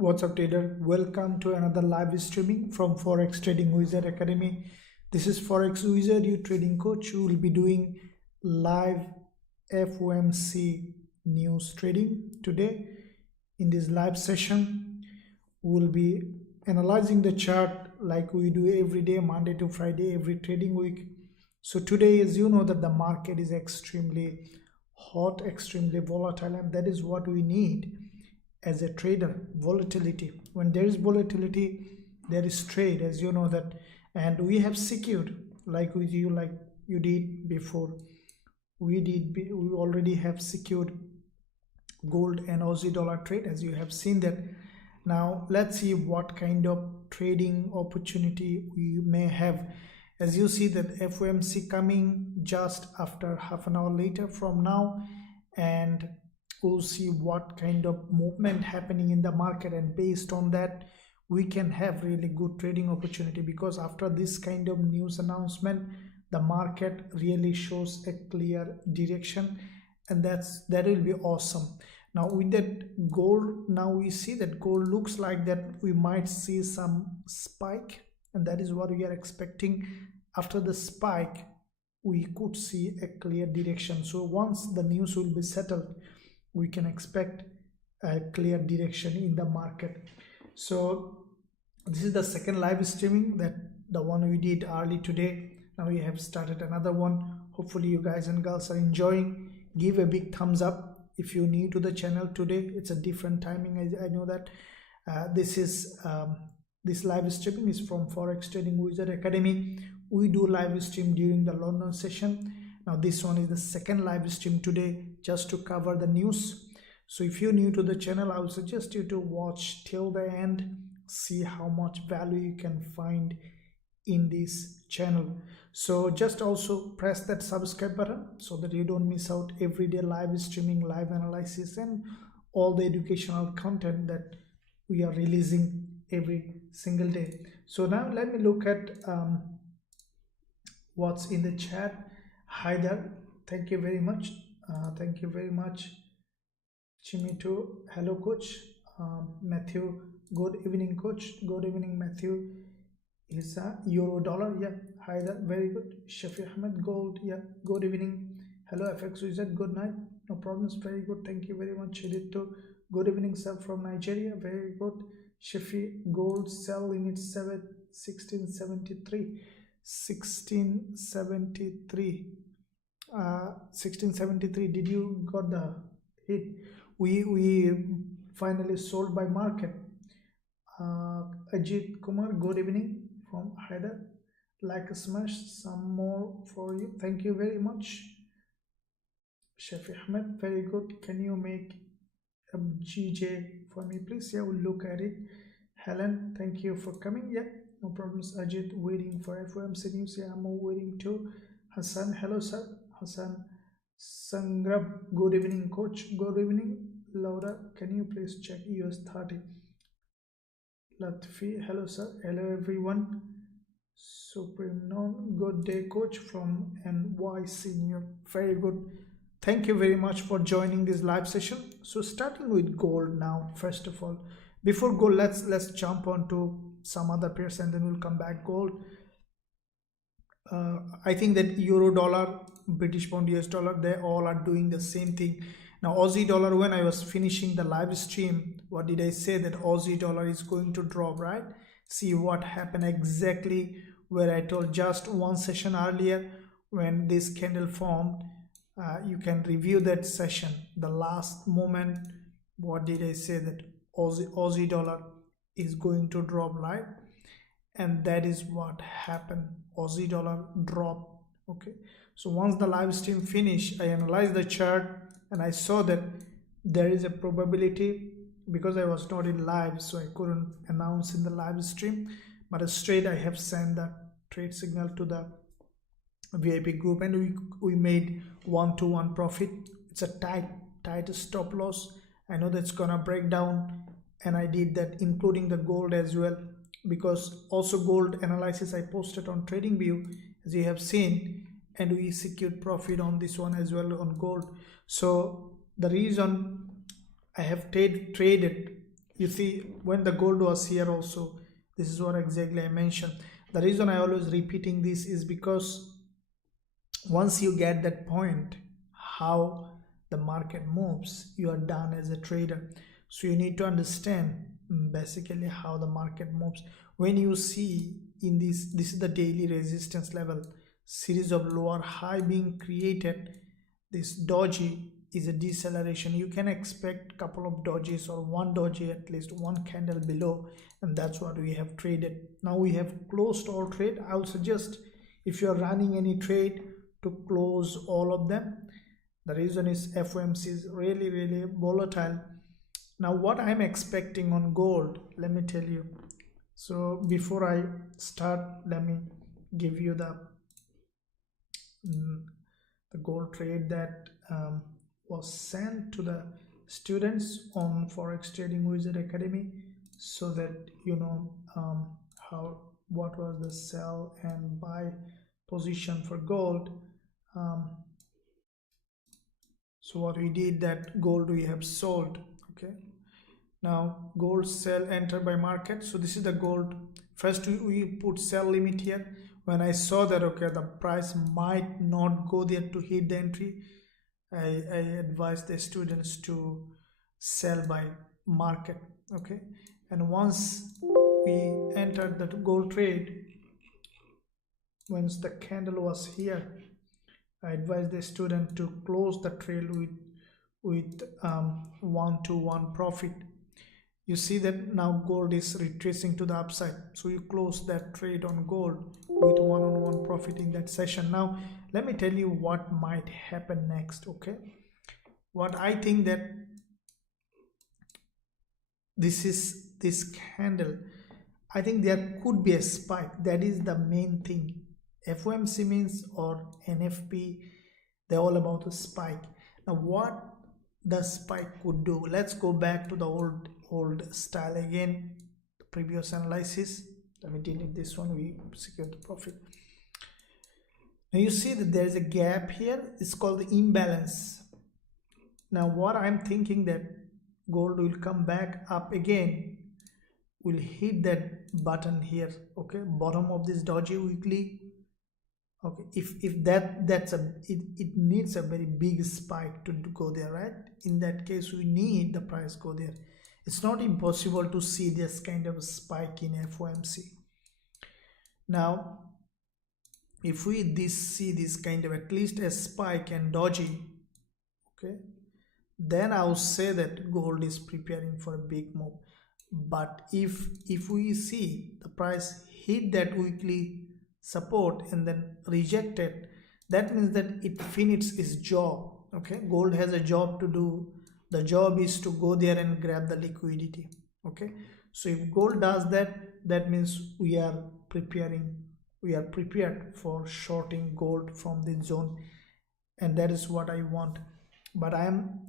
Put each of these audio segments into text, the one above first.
What's up, trader? Welcome to another live streaming from Forex Trading Wizard Academy. This is Forex Wizard, your trading coach, who will be doing live FOMC news trading today. In this live session, we'll be analyzing the chart like we do every day, Monday to Friday, every trading week. So today, as you know, that the market is extremely hot, extremely volatile, and that is what we need as a trader. Volatility. When there is volatility, there is trade, as you know that. And we have secured, like you did before, we already have secured gold and Aussie dollar trade, as you have seen that. Now let's see what kind of trading opportunity we may have. As you see that FOMC coming just after half an hour later from now, and we'll see what kind of movement happening in the market, and based on that we can have really good trading opportunity, because after this kind of news announcement the market really shows a clear direction, and that will be awesome. Now with that gold, now we see that gold looks like that we might see some spike, and that is what we are expecting. After the spike we could see a clear direction. So once the news will be settled, we can expect a clear direction in the market. So this is the second live streaming, that the one we did early today. Now we have started another one. Hopefully you guys and girls are enjoying. Give a big thumbs up if you're new to the channel. Today it's a different timing, I know that. This live streaming is from Forex Trading Wizard Academy. We do live stream during the London session. Now this one is the second live stream today, just to cover the news. So if you're new to the channel, I would suggest you to watch till the end, see how much value you can find in this channel. So just also press that subscribe button so that you don't miss out everyday live streaming, live analysis, and all the educational content that we are releasing every single day. So now let me look at what's in the chat. Hi there, thank you very much. Thank you very much, Chimito. Hello coach. Matthew, good evening coach. Good evening Matthew. Is a euro dollar, yeah. Hi there, very good. Shafi Ahmed, gold, yeah. Good evening. Hello FX Wizard, good night. No problems, very good, thank you very much. Shedito, good evening sir from Nigeria, very good. Shafi, gold sell limit 1673. 1673. Did you got the hit? We finally sold by market. Ajit Kumar, good evening from Hyder. Like a smash, some more for you, thank you very much. Shafi Ahmed, very good. Can you make a GJ for me please? Yeah, we'll look at it. Helen, thank you for coming. Yeah, no problems. Ajit, waiting for FOMC news. Yeah, I'm waiting too. Hassan, hello sir. Hassan Sangrab, good evening coach. Good evening. Laura, can you please check US 30? Latfi, hello sir. Hello everyone. Supreme known, good day coach from NY Senior. Very good. Thank you very much for joining this live session. So starting with gold now, first of all. Before gold, let's jump on to some other pairs and then we'll come back gold. I think that euro dollar, British pound, US dollar, they all are doing the same thing. Now Aussie dollar, when I was finishing the live stream, what did I say? That Aussie dollar is going to drop, right? See what happened exactly where I told just one session earlier when this candle formed. You can review that session, the last moment. What did I say? That Aussie dollar is going to drop, right? And that is what happened. Aussie dollar dropped. Okay, so once the live stream finished, I analyzed the chart and I saw that there is a probability, because I was not in live so I couldn't announce in the live stream, but straight I have sent the trade signal to the VIP group, and we made 1-to-1 profit. It's a tight stop loss. I know that's gonna break down, and I did that including the gold as well, because also gold analysis I posted on TradingView, as you have seen, and we secured profit on this one as well on gold. So the reason I have traded you see when the gold was here also, this is what exactly I mentioned. The reason I always repeating this is because once you get that point how the market moves, you are done as a trader. So you need to understand basically how the market moves. When you see in this is the daily resistance level, series of lower high being created, this doji is a deceleration. You can expect couple of dojis or one doji, at least one candle below, and that's what we have traded. Now we have closed all trade. I would suggest if you are running any trade to close all of them. The reason is FOMC is really volatile. Now what I'm expecting on gold, let me tell you. So before I start, let me give you the gold trade that was sent to the students on Forex Trading Wizard Academy, so that you know what was the sell and buy position for gold. So what we did, that gold we have sold. Okay, now gold sell enter by market. So this is the gold. First we put sell limit here. When I saw that okay, the price might not go there to hit the entry, I advise the students to sell by market. Okay, and once we entered that gold trade, once the candle was here, I advise the student to close the trade with 1-to-1 profit. You see that now gold is retracing to the upside, so you close that trade on gold with 1-on-1 profit in that session. Now let me tell you what might happen next. Okay, what I think that this candle, I think there could be a spike. That is the main thing. FOMC means or NFP, they're all about a spike. Now what the spike could do, let's go back to the old style again, the previous analysis. Let me delete this one, we secured the profit. Now you see that there is a gap here, it's called the imbalance. Now what I'm thinking, that gold will come back up again, will hit that button here. Okay, bottom of this doji weekly. Okay, if that's a it needs a very big spike to go there, right? In that case we need the price go there. It's not impossible to see this kind of a spike in FOMC. Now if we see this kind of at least a spike and doji, okay, then I would say that gold is preparing for a big move. But if we see the price hit that weekly support and then reject it, that means that it finished its job. Okay, gold has a job to do. The job is to go there and grab the liquidity. Okay, so if gold does that, that means we are prepared for shorting gold from this zone, and that is what I want. But I am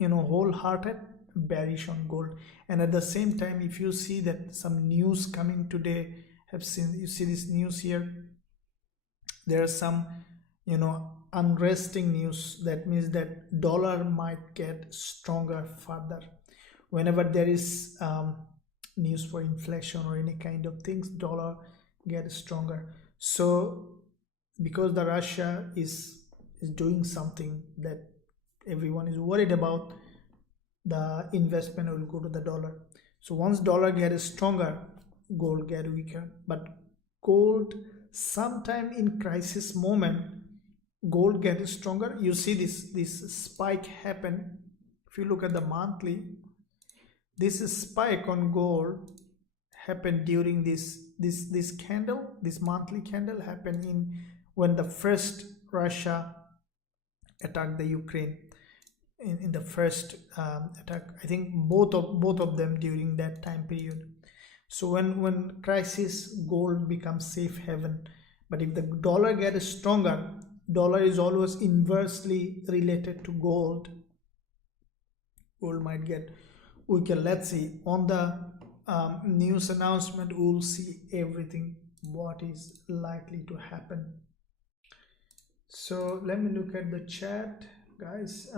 wholehearted bearish on gold. And at the same time, if you see that some news coming today, you see this news here, there are some unresting news. That means that dollar might get stronger further. Whenever there is news for inflation or any kind of things, dollar gets stronger. So because the Russia is doing something that everyone is worried about, the investment will go to the dollar. So once dollar gets stronger, gold get weaker. But gold, sometime in crisis moment, gold gets stronger. You see this spike happen. If you look at the monthly, this spike on gold happened during this candle, this monthly candle happened when the first Russia attacked the Ukraine. In the first attack, I think both of them during that time period. So when crisis, gold becomes safe haven. But if the dollar gets stronger, dollar is always inversely related to gold. Gold might get weaker. Let's see on the news announcement. We'll see everything what is likely to happen. So let me look at the chat, guys.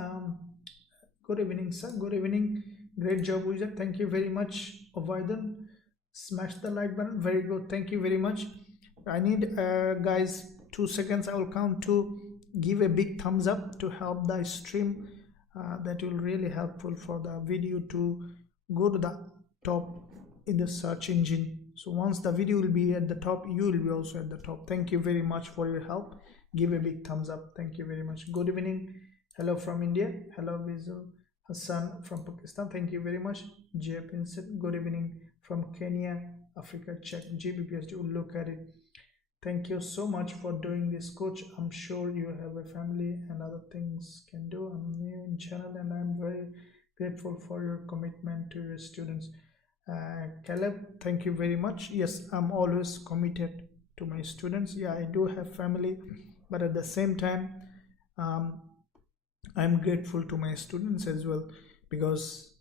Good evening, sir. Good evening. Great job, Wizard. Thank you very much, Avoidan. Smash the like button. Very good. Thank you very much. I need, guys, 2 seconds. I will count to give a big thumbs up to help the stream. That will really helpful for the video to go to the top in the search engine. So once the video will be at the top, you will be also at the top. Thank you very much for your help. Give a big thumbs up. Thank you very much. Good evening. Hello from India. Hello, Visual. Hassan from Pakistan, thank you very much. Gbpusd, good evening from Kenya, Africa, check. Gbpusd, we'll look at it. Thank you so much for doing this, coach. I'm sure you have a family and other things can do. I'm new in channel and I'm very grateful for your commitment to your students. Caleb, thank you very much. Yes, I'm always committed to my students. Yeah, I do have family, but at the same time, I'm grateful to my students as well, because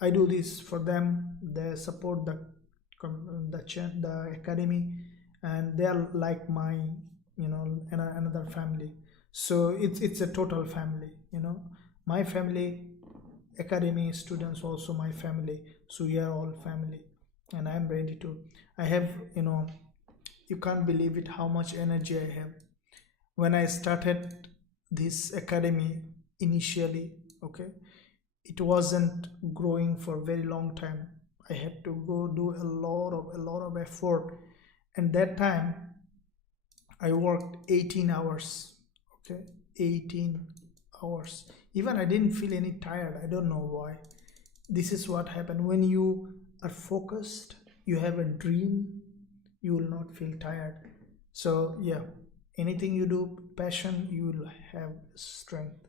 I do this for them. They support the academy, and they are like my, another family. So it's a total family, my family, academy, students also my family. So we are all family, and I'm ready to. I have, you can't believe it how much energy I have. When I started this academy initially, okay, it wasn't growing for a very long time. I had to go do a lot of effort, and that time I worked 18 hours, okay, 18 hours. Even I didn't feel any tired. I don't know why. This is what happened when you are focused, you have a dream, you will not feel tired. So yeah, anything you do passion, you will have strength.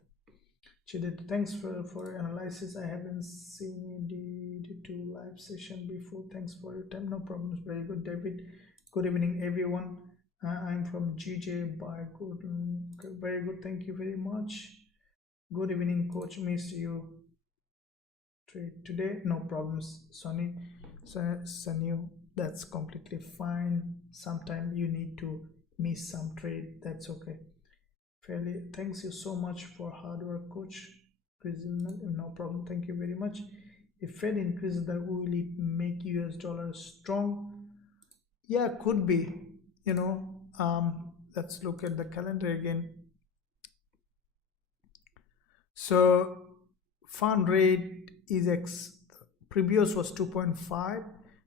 Chidit, thanks for analysis. I haven't seen the live session before. Thanks for your time. No problems. Very good, David. Good evening, everyone. I'm from GJ by good. Okay, very good. Thank you very much. Good evening, coach. Miss you. Trade today. No problems, Sonny. Sunny, that's completely fine. Sometimes you need to miss some trade. That's okay. Fairly, thanks you so much for hard work, coach. No problem. Thank you very much. If Fed increases the, will it make US dollar strong? Yeah, could be. Let's look at the calendar again. So fund rate is previous was 2.5.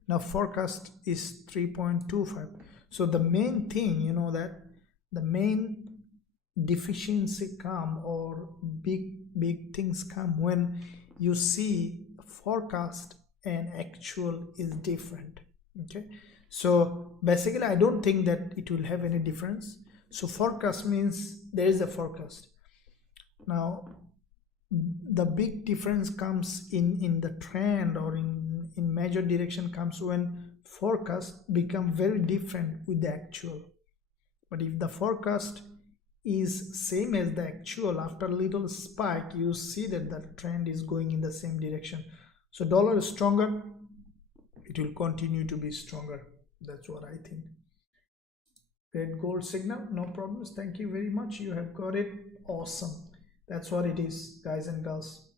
Now forecast is 3.25. So the main thing, that the main deficiency come, or big things come when you see forecast and actual is different. Okay, so basically I don't think that it will have any difference. So forecast means there is a forecast. Now the big difference comes in the trend, or in major direction comes when forecast become very different with the actual. But if the forecast is same as the actual, after a little spike you see that the trend is going in the same direction. So dollar is stronger, it will continue to be stronger. That's what I think. Red gold signal, no problems. Thank you very much. You have got it. Awesome. That's what it is, guys and girls.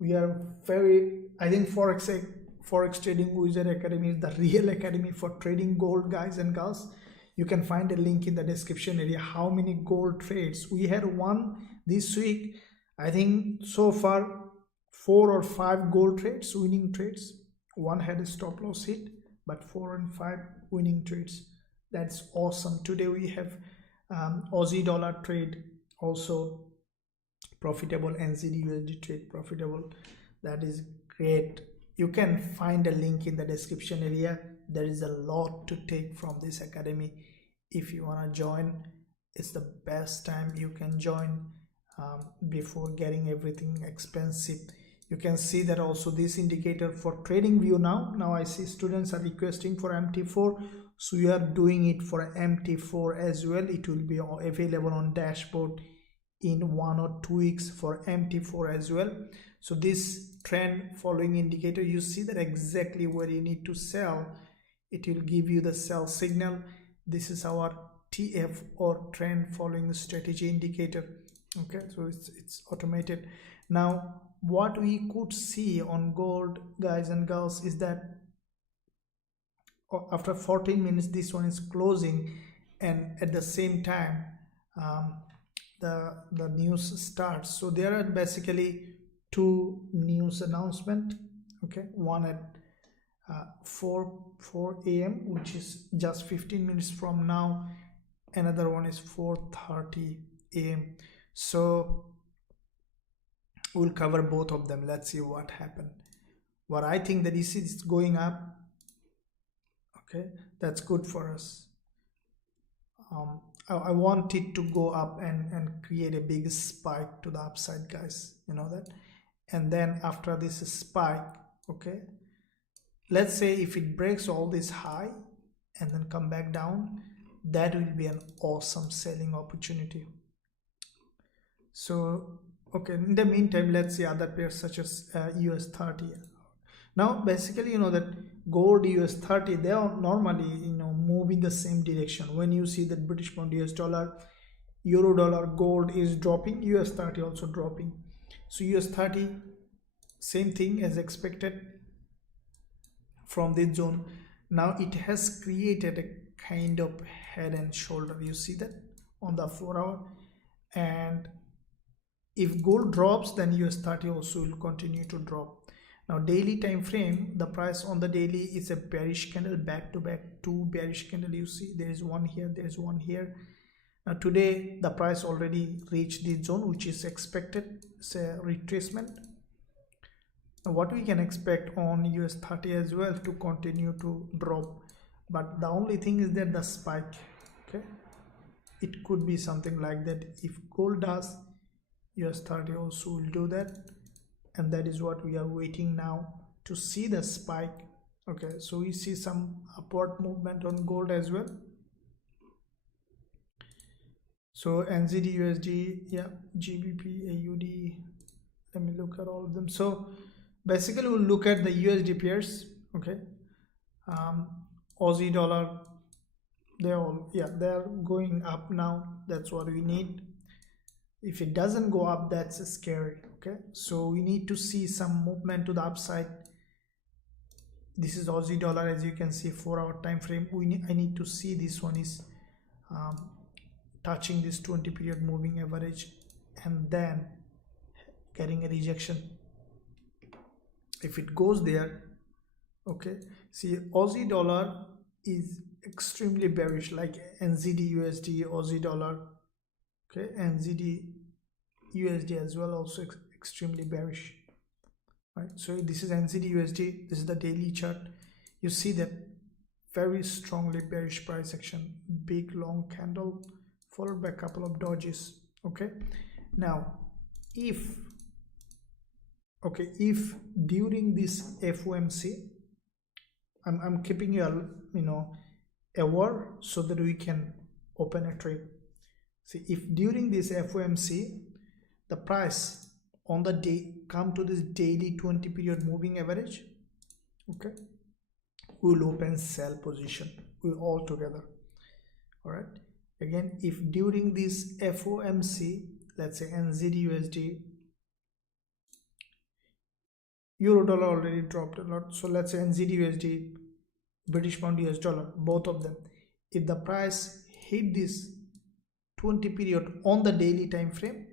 We are very, I think Forex Trading Wizard Academy is the real academy for trading gold, guys and girls. You can find a link in the description area. How many gold trades we had one this week? I think so far 4 or 5 gold trades, winning trades. One had a stop loss hit, but 4 and 5 winning trades. That's awesome. Today we have Aussie dollar trade also profitable, NZD USD trade profitable. That is great. You can find a link in the description area. There is a lot to take from this academy. If you want to join, it's the best time you can join before getting everything expensive. You can see that also this indicator for trading view now I see students are requesting for MT4, so we are doing it for MT4 as well. It will be available on dashboard in 1 or 2 weeks for MT4 as well. So this trend following indicator, you see that exactly where you need to sell. It will give you the sell signal. This is our TF, or trend following strategy indicator. Okay, so it's automated. Now what we could see on gold, guys and girls, is that after 14 minutes this one is closing, and at the same time um, the news starts. So there are basically two news announcement, okay, one at 4 a.m., which is just 15 minutes from now. Another one is 4:30 a.m. So we'll cover both of them. Let's see what happened. What I think that is going up, okay, that's good for us. I want it to go up and create a big spike to the upside, guys, you know that. And then after this spike, okay, let's say if it breaks all this high and then come back down, that will be an awesome selling opportunity. So okay, in the meantime, let's see other pairs such as US 30. Now basically, you know that gold, US 30, they are normally, you know, move in the same direction. When you see that British pound, US dollar, euro dollar, gold is dropping, US 30 also dropping. So US 30, same thing as expected from this zone. Now it has created a kind of head and shoulder, you see that on the 4-hour. And if gold drops, then US 30 also will continue to drop. Now daily time frame, the price on the daily is a bearish candle, back to back two bearish candle. You see there is one here, there is one here. Now today the price already reached the zone, which is expected, it's a retracement. Now what we can expect on US 30 as well to continue to drop, but the only thing is that the spike, okay, it could be something like that. If gold does, US 30 also will do that, and that is what we are waiting now to see the spike. Okay, so we see some upward movement on gold as well. So NZD, USD, yeah, GBP, AUD, let me look at all of them. So basically we'll look at the USD pairs, okay. Aussie dollar, they're all, yeah, they're going up now, that's what we need. If it doesn't go up, that's scary, okay. So we need to see some movement to the upside. This is Aussie dollar, as you can see, 4-hour time frame. I need to see this one is touching this 20 period moving average and then getting a rejection. If it goes there, okay, see Aussie dollar is extremely bearish, like NZD, USD, Aussie dollar, okay, NZD, USD as well, also extremely bearish, right? So this is NZD, USD, this is the daily chart. You see that very strongly bearish price action, big long candle followed by a couple of dodges, okay. Now if during this FOMC, I'm keeping you, you know, aware so that we can open a trade. See, if during this FOMC the price on the day come to this daily 20 period moving average, okay, we will open sell position, we all together. All right, again, if during this FOMC, let's say NZD, USD, euro dollar already dropped a lot, so let's say NZD, USD, British pound, US dollar, both of them, if the price hit this 20 period on the daily time frame,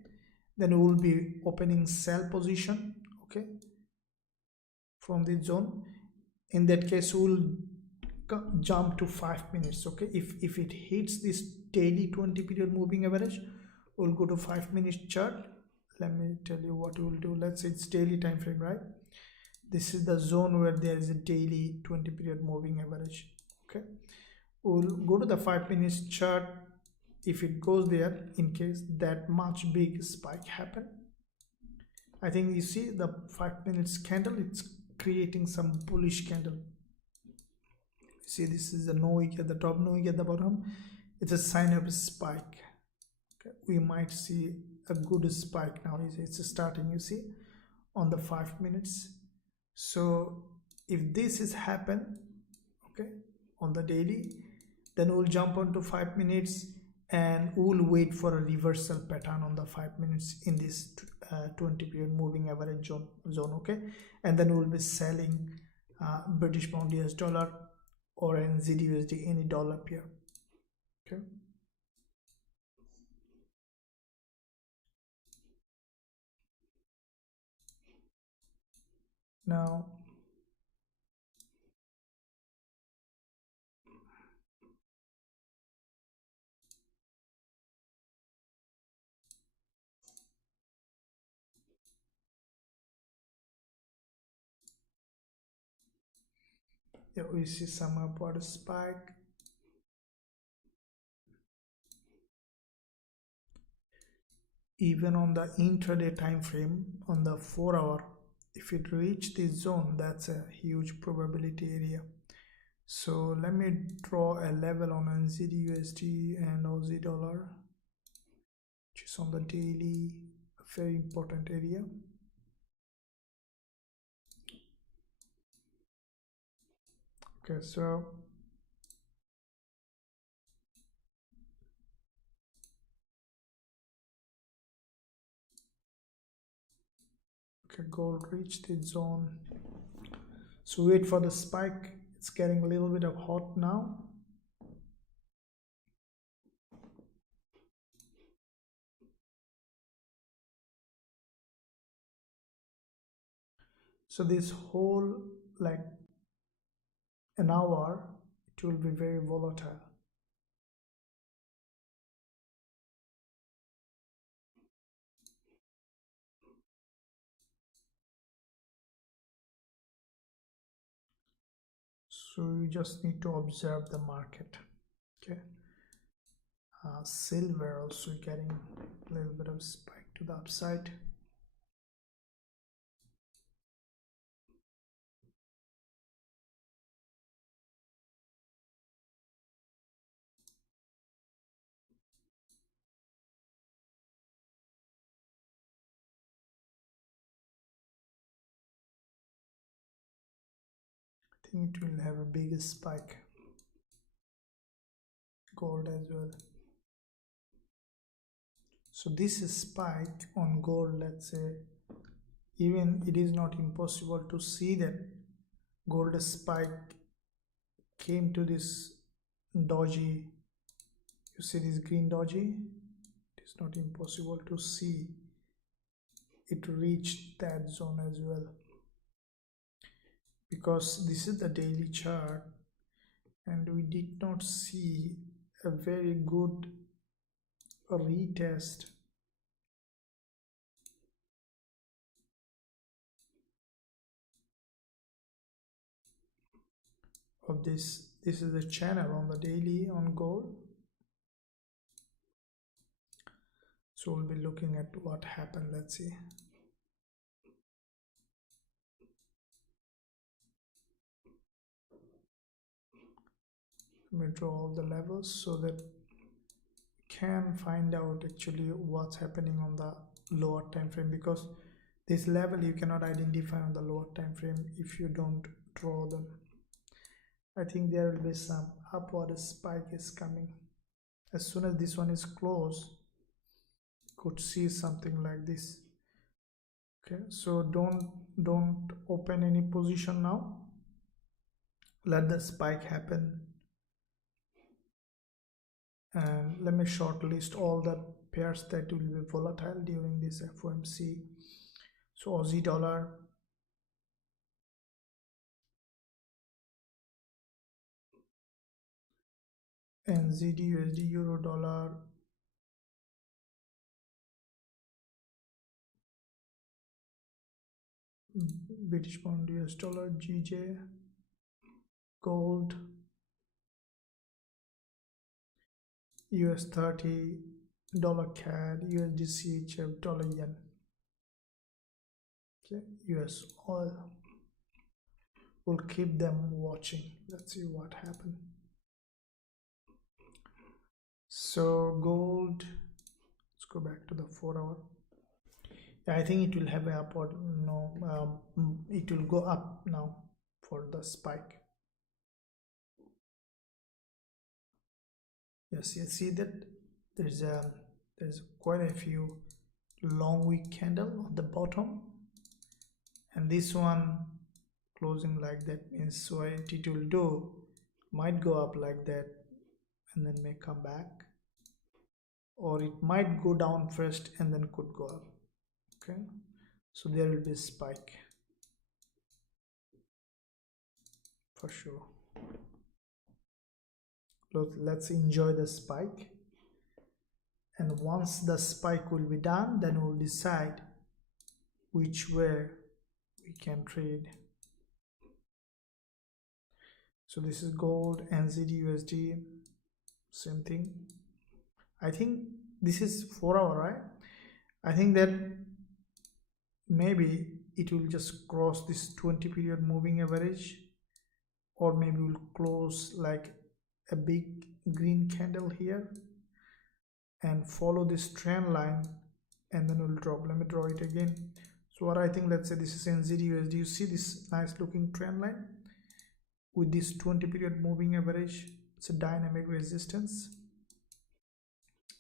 then we will be opening sell position, okay, from this zone. In that case we will jump to 5 minutes, okay. If it hits this daily 20 period moving average, we'll go to 5 minutes chart. Let me tell you what we'll do. Let's say it's daily time frame, right? This is the zone where there is a daily 20 period moving average, okay. We'll go to the 5 minutes chart. If it goes there, in case that much big spike happen, I think you see the 5 minutes candle, it's creating some bullish candle. See, this is the no wick at the top, no wick at the bottom. It's a sign of a spike, okay. We might see a good spike now. It's starting, you see, on the 5 minutes. So if this is happen, okay, on the daily, then we'll jump on to 5 minutes. and we'll wait for a reversal pattern on the 5 minutes in this 20 period moving average zone. Okay, and then we'll be selling British pound US dollar or NZD USD, any dollar pair. Okay, now yeah, we see some upward spike. Even on the intraday time frame, on the 4 hour, if it reach this zone, that's a huge probability area. So let me draw a level on NZD USD and Aussie dollar, which is on the daily, a very important area. Okay, so gold reached the zone, so wait for the spike. It's getting a little bit of hot now. So this whole like an hour, it will be very volatile. So you just need to observe the market. Okay, silver also getting a little bit of spike to the upside. I think it will have a big spike. Gold as well. So this spike on gold, let's say, even it is not impossible to see that gold spike came to this doji. You see this green doji? It is not impossible to see it reached that zone as well, because this is the daily chart and we did not see a very good retest of this. This is a channel on the daily on gold, so we'll be looking at what happened. Let's see. Let me draw all the levels so that you can find out actually what's happening on the lower time frame, because this level you cannot identify on the lower time frame if you don't draw them. I think there will be some upward spike is coming. As soon as this one is closed, could see something like this. Okay, so don't open any position now. Let the spike happen, and let me shortlist all the pairs that will be volatile during this FOMC. So Aussie dollar, NZD USD, Euro dollar, British pound US dollar, GJ, gold, US 30, dollar CAD, USD CHF, dollar yen. Okay, US oil. We'll keep them watching. Let's see what happened. So gold, let's go back to the 4 hour. I think it will have a upward, no, it will go up now for the spike. Yes, you see that there's quite a few long wick candle on the bottom, and this one closing like that means so it will do might go up like that and then may come back, or it might go down first and then could go up. Okay, so there will be a spike for sure. Let's enjoy the spike, and once the spike will be done, then we'll decide which way we can trade. So this is gold, NZD/USD, same thing. I think this is 4 hour, right? I think that maybe it will just cross this 20 period moving average, or maybe we'll close like a big green candle here and follow this trend line, and then we'll drop. Let me draw it again. So what I think, let's say this is NZD/USD. You see this nice looking trend line with this 20 period moving average. It's a dynamic resistance.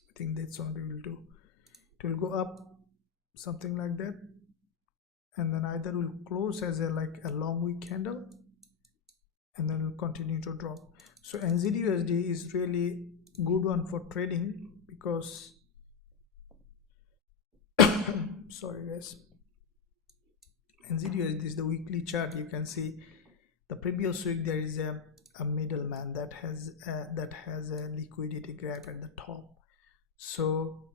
I think that's what we will do. It will go up something like that, and then either will close as a long wick candle, and then will continue to drop. So NZD/USD is really good one for trading because sorry guys, NZD/USD is the weekly chart. You can see the previous week there is a middleman that has a liquidity grab at the top. So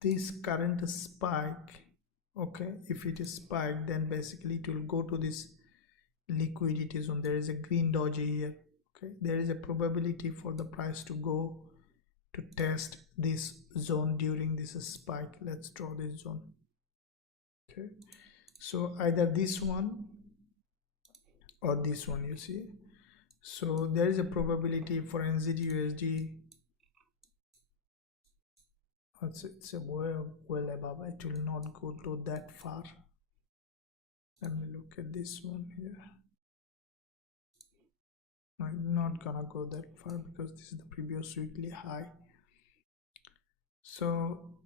this current spike, okay, if it is spike, then basically it will go to this liquidity zone. There is a green doji here. Okay, there is a probability for the price to go to test this zone during this spike. Let's draw this zone. Okay, so either this one or this one, you see. So there is a probability for NZD/USD. It's a well above. It will not go to that far. Let me look at this one here. I'm not gonna go that far because this is the previous weekly high. So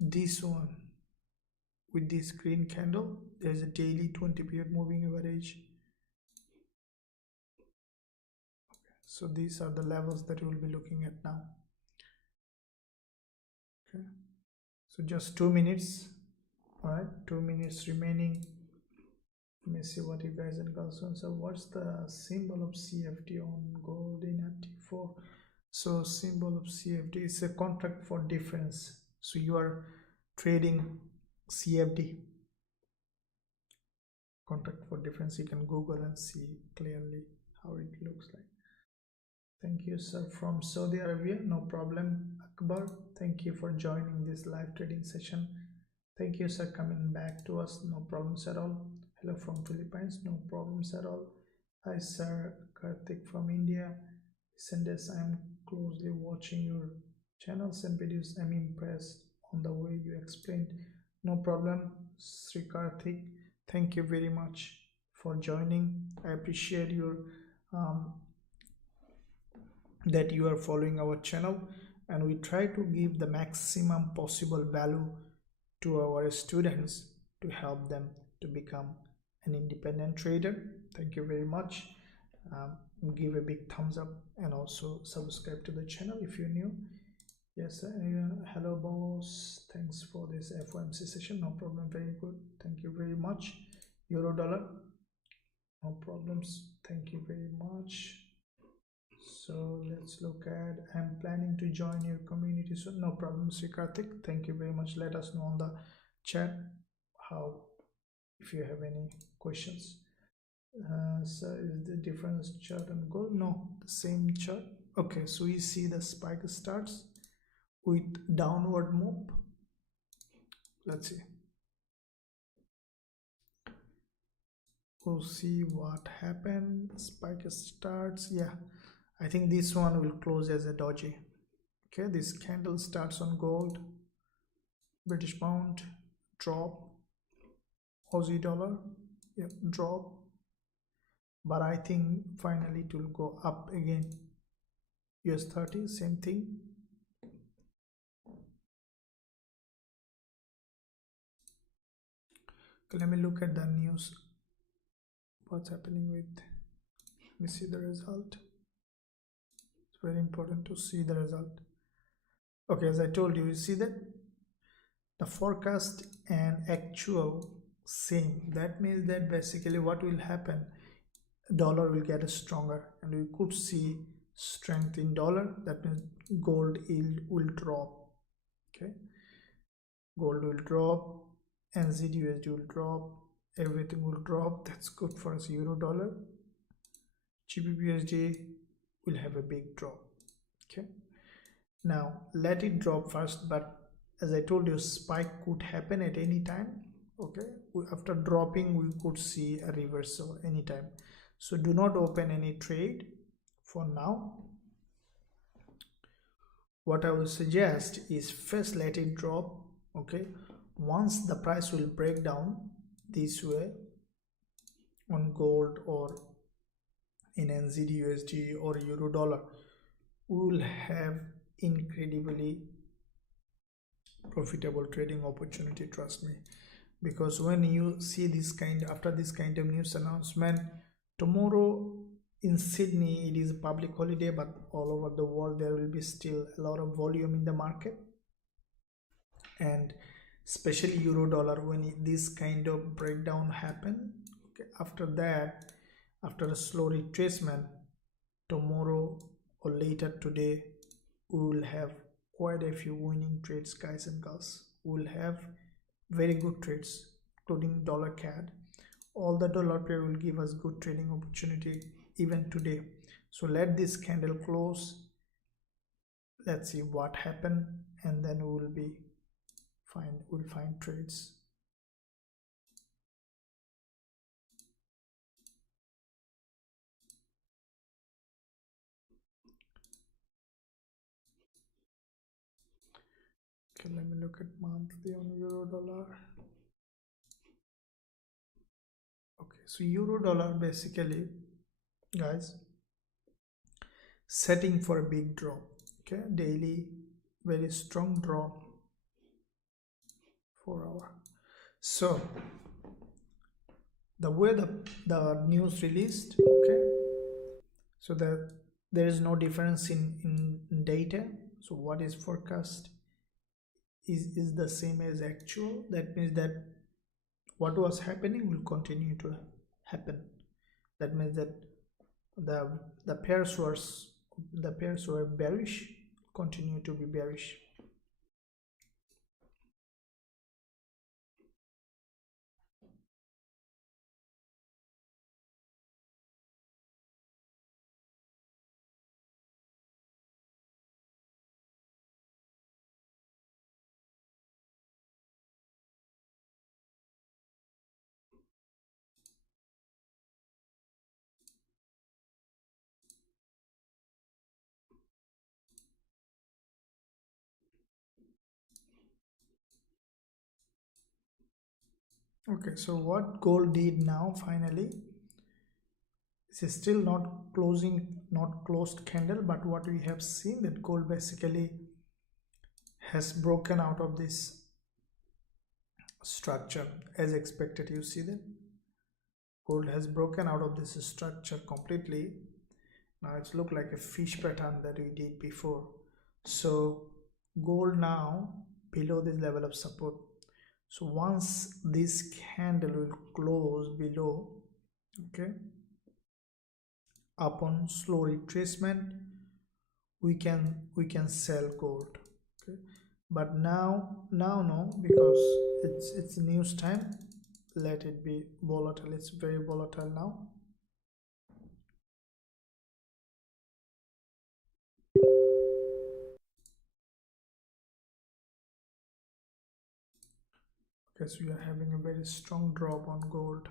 this one with this green candle, there's a daily 20 period moving average. So these are the levels that we'll be looking at now. Okay, so just 2 minutes. All right, 2 minutes remaining. Let me see what you guys are concerned. So what's the symbol of CFD on gold in FT4? So symbol of CFD is a contract for difference. So you are trading CFD, contract for difference. You can Google and see clearly how it looks like. Thank you, sir, from Saudi Arabia. No problem. Akbar, thank you for joining this live trading session. Thank you, sir, coming back to us. No problems at all. Hello from Philippines. No problems at all. Hi, sir. Karthik from India. Sendes, I'm closely watching your channels and videos. I'm impressed on the way you explained. No problem, Sri Karthik. Thank you very much for joining. I appreciate your that you are following our channel, and we try to give the maximum possible value to our students to help them to become an independent trader. Thank you very much. Give a big thumbs up and also subscribe to the channel if you're new. Yes, hello boss, thanks for this FOMC session. No problem, very good, thank you very much. Euro dollar, no problems, thank you very much. So let's look at, I'm planning to join your community, so no problem, Sri Karthik. Thank you very much. Let us know on the chat how, if you have any questions. So is the difference chart and gold? No, the same chart. Okay, so we see the spike starts with downward move. Let's see. We'll see what happened. Spike starts. Yeah, I think this one will close as a doji. Okay, this candle starts on gold, British pound, drop, Aussie dollar, yeah, drop, but I think finally it will go up again. US 30, same thing. Okay, let me look at the news. What's happening with, let me see the result. It's very important to see the result. Okay, as I told you, you see that the forecast and actual same. That means that basically what will happen, dollar will get stronger and we could see strength in dollar. That means gold yield will drop. Okay, gold will drop, NZUSD will drop, everything will drop. That's good for us. Euro dollar, Gbpusd will have a big drop. Okay, now let it drop first, but as I told you, spike could happen at any time. Okay, after dropping we could see a reversal anytime, so do not open any trade for now. What I will suggest is first let it drop. Okay, once the price will break down this way on gold or in NZUSD or euro dollar, we will have incredibly profitable trading opportunity, trust me. Because when you see this kind, after this kind of news announcement, tomorrow in Sydney it is a public holiday, but all over the world there will be still a lot of volume in the market, and especially euro dollar, when this kind of breakdown happen, okay, after that, after a slow retracement, tomorrow or later today we will have quite a few winning trades, guys and girls. We will have very good trades, including dollar CAD. All the dollar pair will give us good trading opportunity even today. So let this candle close, let's see what happened, and then we'll find trades. Okay, let me look at monthly on euro dollar. Okay, so euro dollar basically, guys, setting for a big drop. Okay, daily very strong drop, 4 hour. So the way the news released, okay, so there is no difference in data. So what is forecast is the same as actual. That means that what was happening will continue to happen. That means that the pairs were bearish, continue to be bearish. Okay, so what gold did now finally, this is still not closed candle, but what we have seen that gold basically has broken out of this structure as expected. You see that gold has broken out of this structure completely. Now it's looked like a fish pattern that we did before. So gold now below this level of support. So once this candle will close below, okay, upon slow retracement, we can sell gold. Okay, but now no, because it's news time. Let it be volatile. It's very volatile now. Okay, so we are having a very strong drop on gold.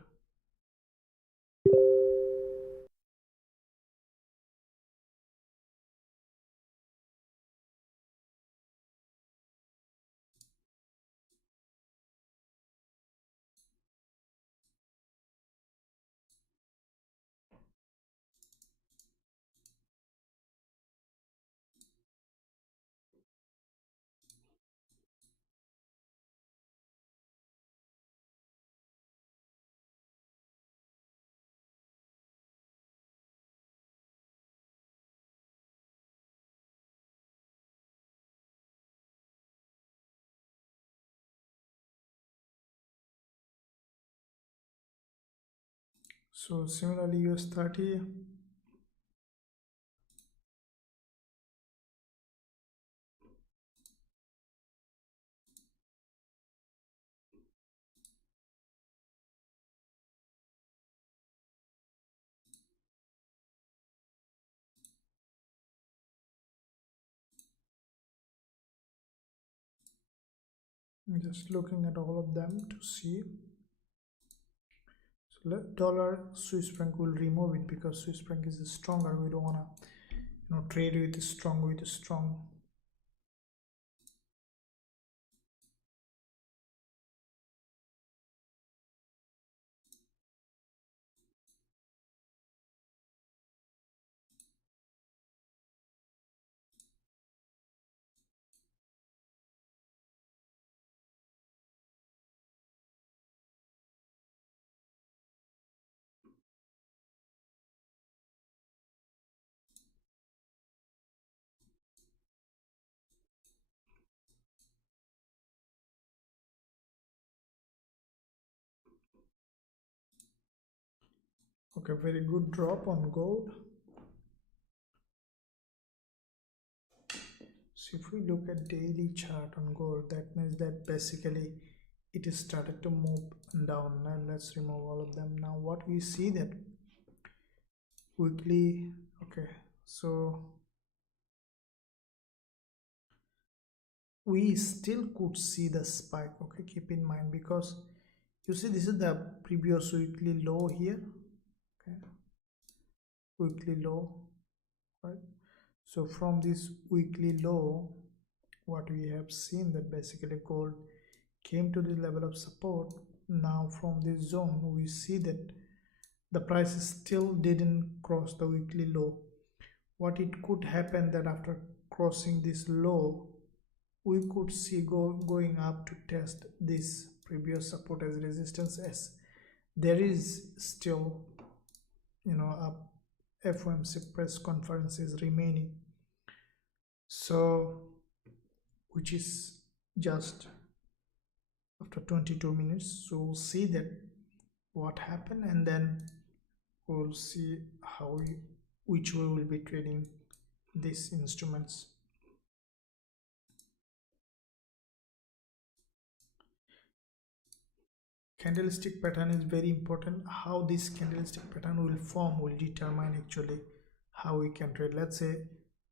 So similarly US 30, I'm just looking at all of them to see. So let dollar Swiss franc will remove it because Swiss franc is stronger. We don't wanna trade with strong. Okay, very good drop on gold. So if we look at daily chart on gold, that means that basically it is started to move down. Now let's remove all of them. Now what we see that weekly, okay, so we still could see the spike. Okay, keep in mind, because you see this is the previous weekly low here. Okay, weekly low, right? So from this weekly low, what we have seen that basically gold came to the level of support. Now from this zone we see that the price still didn't cross the weekly low. What it could happen that after crossing this low, we could see going up to test this previous support as resistance, as there is still a FOMC press conference is remaining, so which is just after 22 minutes. So we'll see that what happened, and then we'll see which way we'll be trading these instruments. Candlestick pattern is very important. How this candlestick pattern will form will determine actually how we can trade. Let's say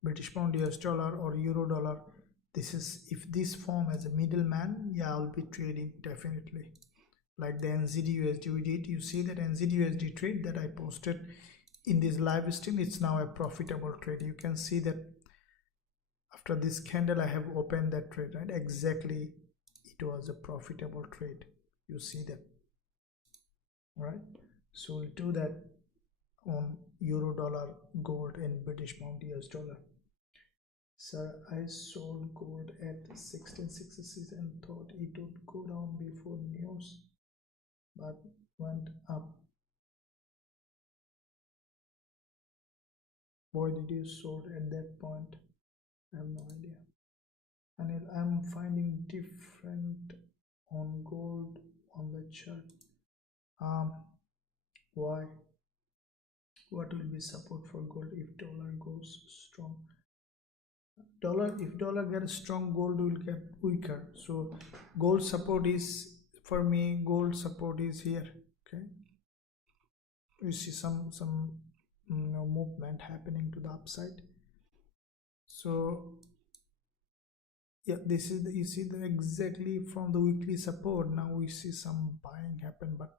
British pound, US dollar, or euro dollar. This is, if this form as a middleman, yeah, I'll be trading definitely. Like the NZD USD we did, you see that NZD USD trade that I posted in this live stream, it's now a profitable trade. You can see that after this candle I have opened that trade, right? Exactly, it was a profitable trade. You see that, right? So we'll do that on euro dollar, gold, and British pound, US dollar. Sir, I sold gold at 1666 and thought it would go down before news, but went up. Why did you sold at that point? I have no idea. And I'm finding different on gold on the chart. Why? What will be support for gold if dollar goes strong? If dollar gets strong, gold will get weaker. So gold support is, for me, gold support is here. Okay, you see some movement happening to the upside. So yeah, this is you see the exactly from the weekly support. Now we see some buying happen, but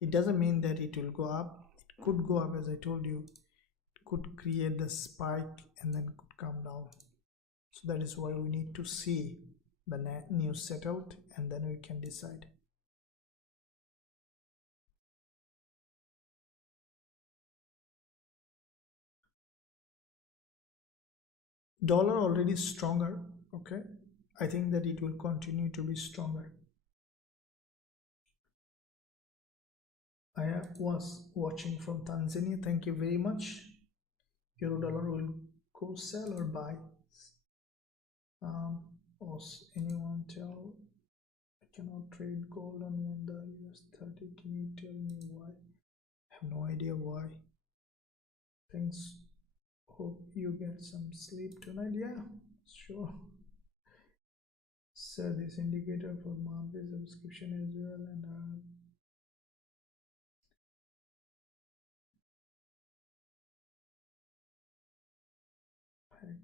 it doesn't mean that it will go up. It could go up, as I told you. It could create the spike and then could come down. So that is why we need to see the news settled, and then we can decide. Dollar already stronger. Okay, I think that it will continue to be stronger. I was watching from Tanzania. Thank you very much. Euro dollar will go sell or buy. Anyone tell? I cannot trade gold on the US 30. Can you tell me why? have no idea why. Thanks. Hope you get some sleep tonight. Yeah, sure. So this indicator for monthly subscription as well, and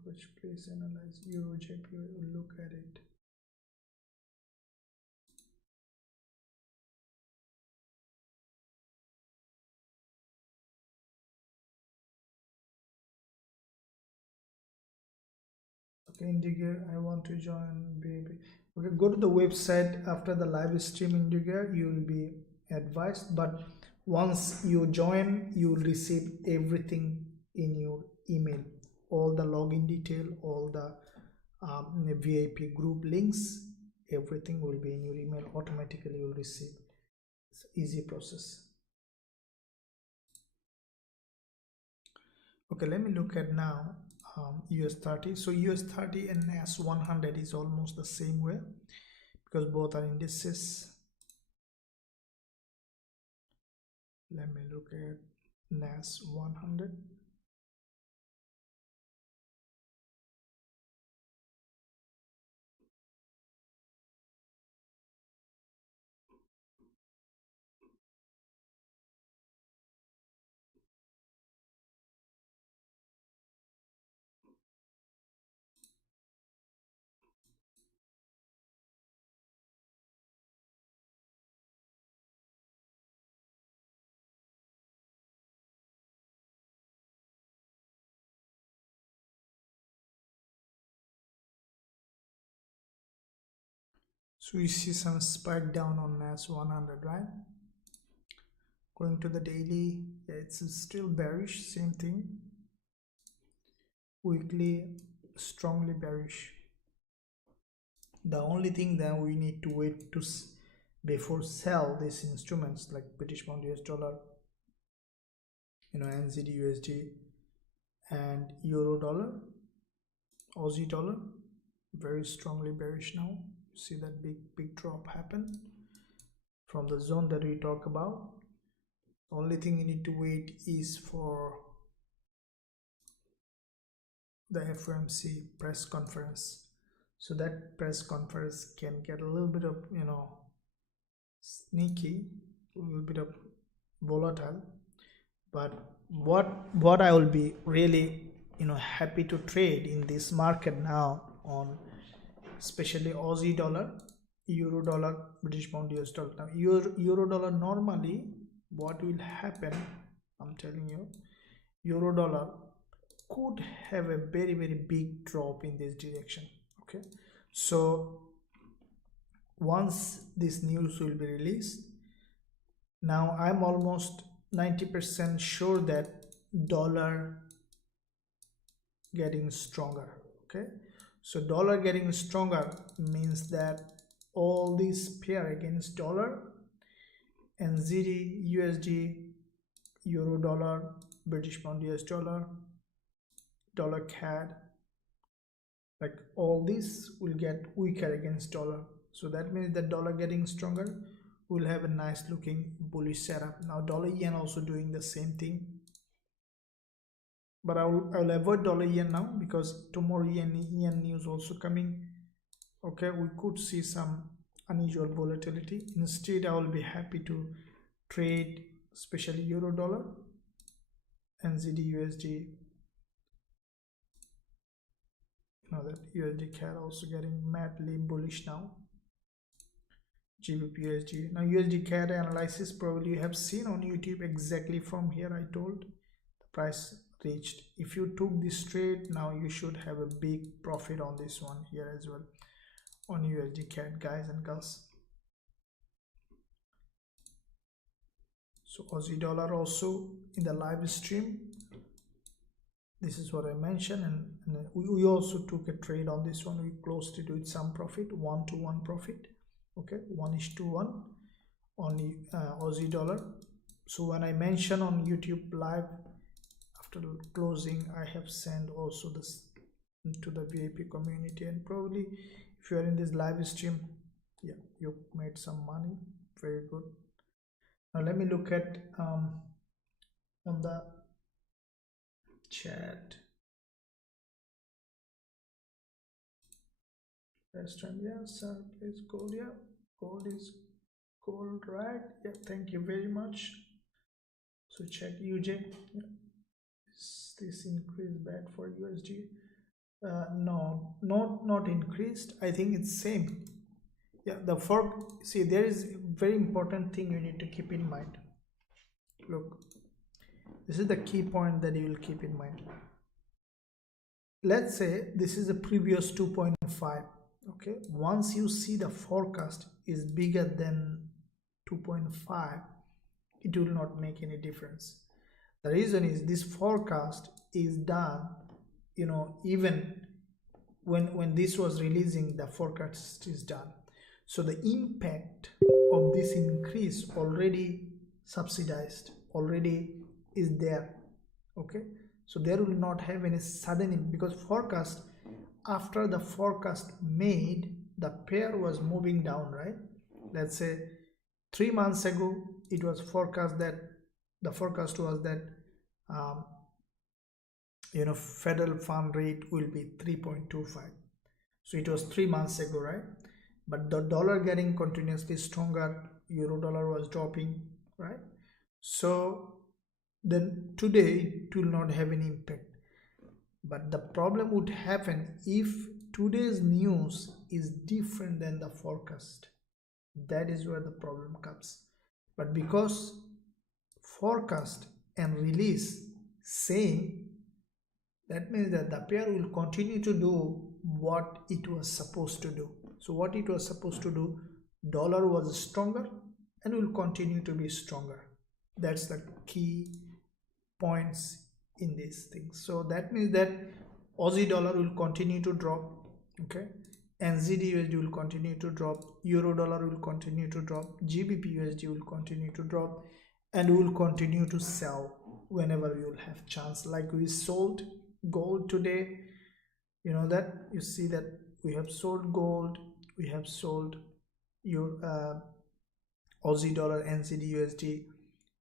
which please analyze Eurojpy. We'll look at it. Okay, indicator. I want to join baby. Okay, go to the website after the live stream indicator. You will be advised, but once you join, you will receive everything in your email, all the login detail, all the VIP group links, everything will be in your email. Automatically you will receive. It's easy process. Okay, let me look at now US 30. So US 30 and NAS 100 is almost the same way because both are indices. Let me look at NAS 100. So you see some spike down on NAS 100, right? Going to the daily, yeah, it's still bearish, same thing. Weekly, strongly bearish. The only thing that we need to wait to before sell these instruments like British pound, US dollar, NZD, USD, and euro dollar, Aussie dollar, very strongly bearish now. See that big drop happen from the zone that we talk about. Only thing you need to wait is for the FOMC press conference. So that press conference can get a little bit of sneaky, a little bit of volatile. But what I will be really happy to trade in this market now on especially Aussie dollar, euro dollar, British pound, US dollar. Now euro dollar, normally what will happen, I'm telling you, euro dollar could have a very big drop in this direction. Okay, so once this news will be released, now I'm almost 90% sure that dollar getting stronger. Okay, so dollar getting stronger means that all these pair against dollar, NZD, USD, euro dollar, British pound, US dollar, dollar CAD, like all this will get weaker against dollar. So that means that dollar getting stronger will have a nice looking bullish setup. Now dollar yen also doing the same thing, but I'll avoid dollar yen now because tomorrow yen news also coming. Okay, we could see some unusual volatility. Instead, I will be happy to trade especially euro dollar, NZD, USD. That USD CAD also getting madly bullish now. Gbpusd. Now USD CAD analysis probably you have seen on YouTube exactly from here. I told the price reached. If you took this trade, now you should have a big profit on this one here as well on USD CAD, guys and girls. So Aussie dollar also in the live stream. This is what I mentioned, and we also took a trade on this one. We closed it with some profit, 1-to-1 profit. Okay, 1:1 on Aussie dollar. So when I mention on YouTube live after closing, I have sent also this to the VIP community, and probably if you are in this live stream, yeah, you made some money. Very good. Now let me look at on the chat. Last time, yeah, sir, please gold, yeah, gold is gold, right? Yeah, thank you very much. So check UJ, yeah. Is this increase bad for USD? No, not increased. I think it's same. Yeah, the fork. See, there is a very important thing you need to keep in mind. Look, this is the key point that you will keep in mind. Let's say this is a previous 2.5. Okay, once you see the forecast is bigger than 2.5, it will not make any difference. The reason is this forecast is done, you know, even when this was releasing, the forecast is done. So the impact of this increase already subsidized, already is there. Okay, so there will not have any sudden, because forecast, after the forecast made, the pair was moving down, right? Let's say 3 months ago it was forecast that the forecast was that you know, federal fund rate will be 3.25. so it was 3 months ago, right? But the dollar getting continuously stronger, euro dollar was dropping, right? So then today it will not have any impact. But the problem would happen if today's news is different than the forecast. That is where the problem comes. But because forecast and release same, that means that the pair will continue to do what it was supposed to do. So what it was supposed to do, dollar was stronger and will continue to be stronger. That's the key points in these things. So that means that Aussie dollar will continue to drop, okay, NZD USD will continue to drop, euro dollar will continue to drop, Gbp USD will continue to drop, and we will continue to sell whenever we will have chance. Like we sold gold today, you know, that you see that we have sold gold, we have sold your Aussie dollar, NZD USD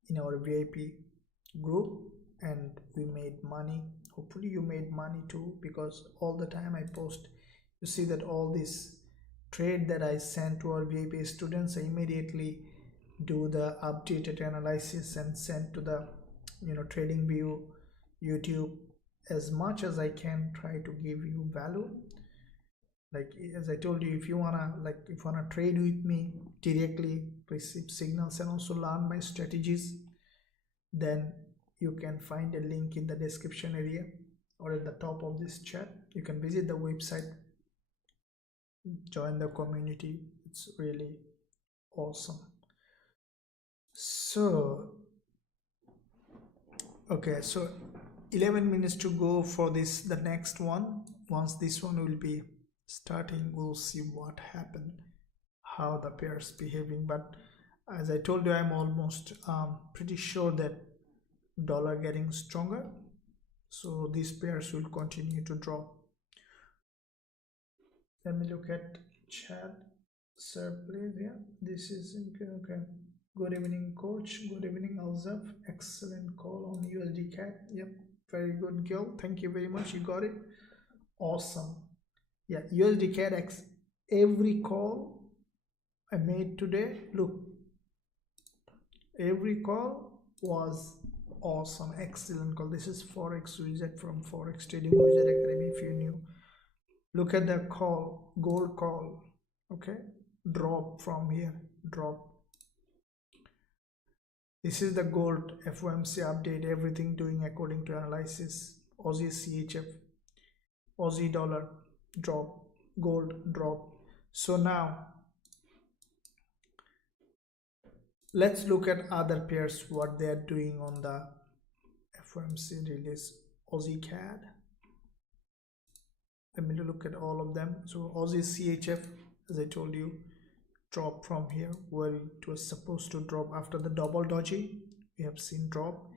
in our VIP group, and we made money. Hopefully you made money too, because all the time I post, you see that all this trade that I send to our VIP students, I immediately do the updated analysis and send to the, you know, trading view YouTube. As much as I can, try to give you value. Like as I told you, if you wanna trade with me directly, receive signals, and also learn my strategies, then you can find a link in the description area or at the top of this chat. You can visit the website, join the community. It's really awesome. So okay, so 11 minutes to go for this, the next one. Once this one will be starting, we'll see what happened, how the pairs behaving. But as I told you, I'm almost pretty sure that dollar getting stronger, so these pairs will continue to drop. Let me look at chat. Sir, please. Yeah, this is okay. Good evening, coach. Good evening, Alzaf. Excellent call on USDCAD. Yep, very good, Gil. Thank you very much. You got it. Awesome. Yeah, USDCAD X. Every call I made today, look, every call was awesome, excellent call. This is Forex Wizard from Forex Trading Wizard Academy. If you knew, look at the call, gold call. Okay, drop from here, drop. This is the gold FOMC update, everything doing according to analysis. Aussie CHF, Aussie dollar drop, gold drop. So now let's look at other pairs, what they are doing on the FOMC release. Aussie CAD, let me look at all of them. So Aussie CHF, as I told you, drop from here where it was supposed to drop after the double doji. We have seen drop,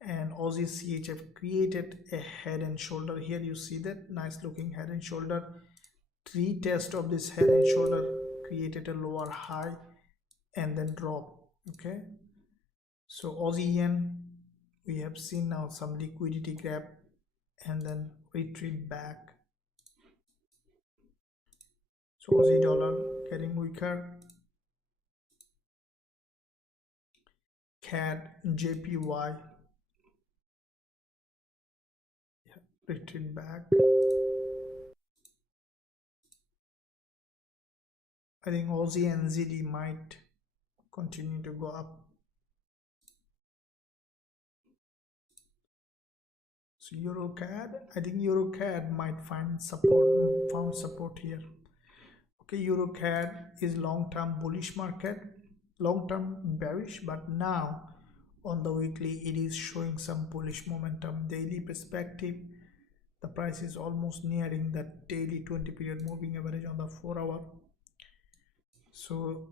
and Aussie CHF created a head and shoulder. Here you see that nice looking head and shoulder. Retest of this head and shoulder created a lower high and then drop. Okay, so Aussie yen we have seen now some liquidity grab and then retreat back. So Aussie dollar getting weaker. CAD, JPY, retreat back. I think Aussie and NZD might continue to go up. So Eurocad, I think Eurocad might found support here. Okay, Eurocad is long-term bullish market, long-term bearish, but now on the weekly it is showing some bullish momentum. Daily perspective, the price is almost nearing that daily 20 period moving average on the 4-hour. So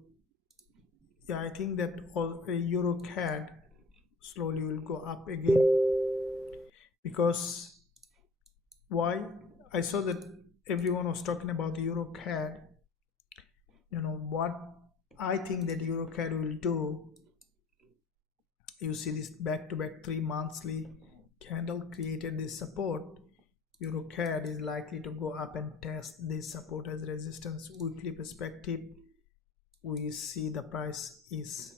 yeah, I think that Eurocad slowly will go up again. Because why? I saw that everyone was talking about the Eurocad. You know what I think that Eurocad will do. You see this back-to-back 3 monthly candle created this support. Eurocad is likely to go up and test this support as resistance. Weekly perspective, we see the price is